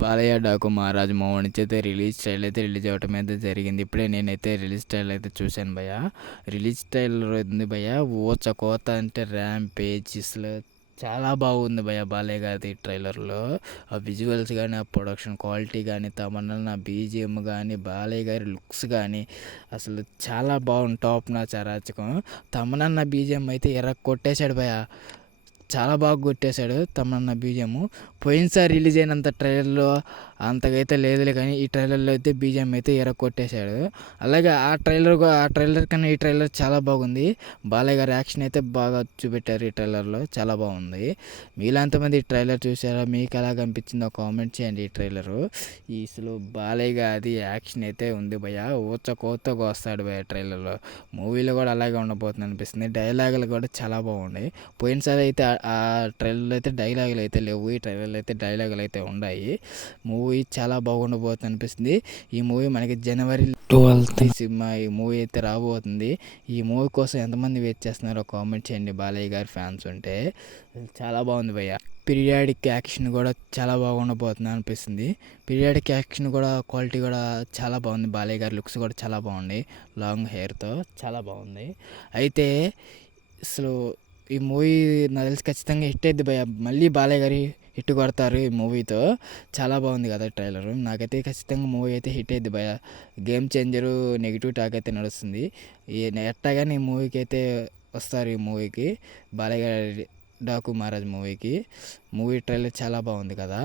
Balayya Daaku Maharaj movie నుంచి అయితే release అవ్వటం అయితే జరిగింది. ఇప్పుడే నేనైతే రిలీజ్ ట్రైలర్ అయితే చూశాను భయ్య. రిలీజ్ ట్రైలర్ ఉంది భయ్య. ఊచ కోత అంటే ర్యాంపేజ్ అసలు చాలా బాగుంది భయ్య బాలయ్య గారి ట్రైలర్లో. ఆ విజువల్స్ కానీ, ఆ ప్రొడక్షన్ క్వాలిటీ కానీ, తమన్నా బీజిఎం కానీ, బాలయ్య గారి లుక్స్ కానీ అసలు చాలా బాగుంది. టాప్ నాచ్ అరాచకం. తమన్నా బీజిఎం అయితే కొట్టేశాడు భయ్య. చాలా బాగా కొట్టేశాడు తమన్నా బీజిఎం. పోయినసారి రిలీజ్ అయినంత ట్రైలర్లో అంతకైతే లేదులే, కానీ ఈ ట్రైలర్లో అయితే బీజిఎం అయితే కొట్టేశాడు. అలాగే ఆ ట్రైలర్ కన్నా ఈ ట్రైలర్ చాలా బాగుంది. బాలయ్య గారి యాక్షన్ అయితే బాగా చూపెట్టారు ఈ ట్రైలర్లో, చాలా బాగుంది. మీలో ఎంతమంది ఈ ట్రైలర్ చూసారా? మీకు ఎలా కనిపించిందో కామెంట్ చేయండి. ఈ ట్రైలరు అసలు బాలయ్య గారి యాక్షన్ అయితే ఉంది భయ్య. కోతగా వస్తాడు భయ్య ట్రైలర్లో. మూవీలో కూడా అలాగే ఉండబోతుంది అనిపిస్తుంది. డైలాగులు కూడా చాలా బాగున్నాయి. పోయినసారి అయితే ఆ ట్రైలర్లో అయితే డైలాగులు అయితే లేవు, ఈ ట్రైలర్లో అయితే డైలాగులు అయితే ఉన్నాయి. మూవీ చాలా బాగుండబోతుంది అనిపిస్తుంది. ఈ మూవీ మనకి January 12th సినిమా ఈ మూవీ అయితే రాబోతుంది. ఈ మూవీ కోసం ఎంతమంది వెయిట్ చేస్తున్నారో కామెంట్ చేయండి. బాలయ్య గారి ఫ్యాన్స్ ఉంటే చాలా బాగుంది భయ్య. పీరియాడిక్ యాక్షన్ కూడా చాలా బాగుండబోతుంది అనిపిస్తుంది. పీరియాడిక్ యాక్షన్ కూడా క్వాలిటీ కూడా చాలా బాగుంది. బాలయ్య గారి లుక్స్ కూడా చాలా బాగుంది. లాంగ్ హెయిర్తో చాలా బాగుంది. అయితే అసలు ఈ మూవీ నాకు తెలిసి ఖచ్చితంగా హిట్ అయింది భయ్య. మళ్ళీ బాలయ్య గారి హిట్ కొడతారు ఈ మూవీతో. చాలా బాగుంది కదా ట్రైలర్. నాకైతే ఖచ్చితంగా మూవీ అయితే హిట్ అయింది భయ్య. గేమ్ చేంజరు నెగిటివ్ టాక్ అయితే నడుస్తుంది. ఎట్టాగానే ఈ మూవీకి అయితే వస్తారు. ఈ మూవీకి బాలయ్య గారి డాకు మహారాజ్ మూవీ ట్రైలర్ చాలా బాగుంది కదా.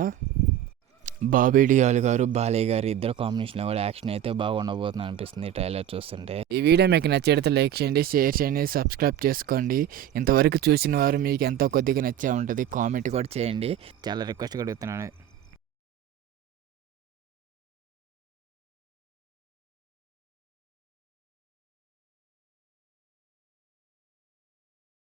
బాబీ డియోల్ గారు, బాలయ్య గారు ఇద్దరు కాంబినేషన్లో కూడా యాక్షన్ అయితే బాగుండబోతుంది అనిపిస్తుంది ట్రైలర్ చూస్తుంటే. ఈ వీడియో మీకు నచ్చితే లైక్ చేయండి, షేర్ చేయండి, సబ్స్క్రైబ్ చేసుకోండి. ఇంతవరకు చూసిన వారు మీకు ఎంతో కొద్దిగా నచ్చే ఉంటుంది. కామెంట్ కూడా చేయండి. చాలా రిక్వెస్ట్ అడుగుతున్నాను.